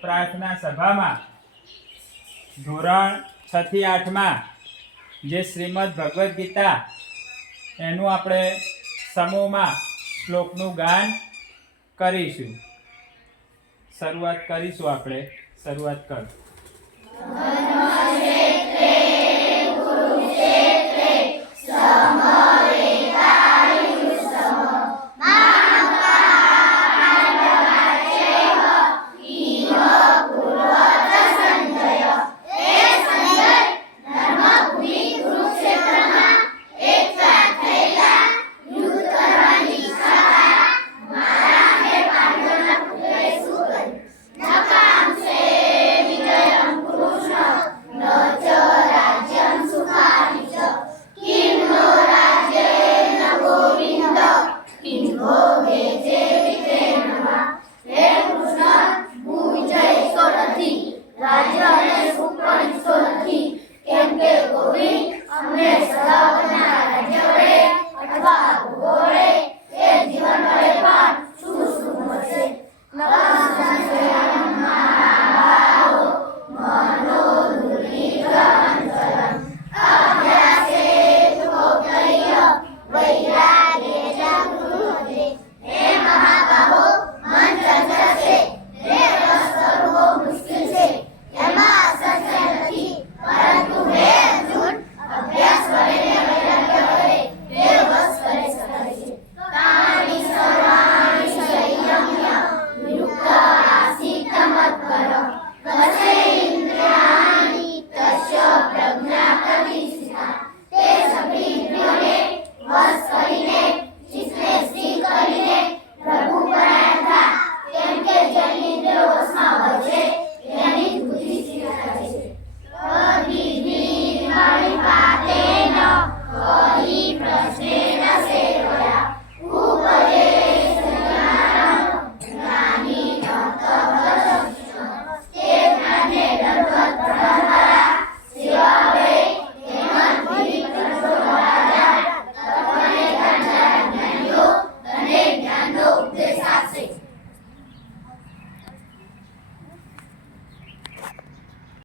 પ્રાર્થના સભામાં ધોરણ છ થી આઠમાં જે શ્રીમદ ભગવદ્ ગીતા એનું આપણે સમૂહમાં શ્લોકનું ગાન કરીશું. શરૂઆત કરીશું આપણે. શરૂઆત કર. 맞아.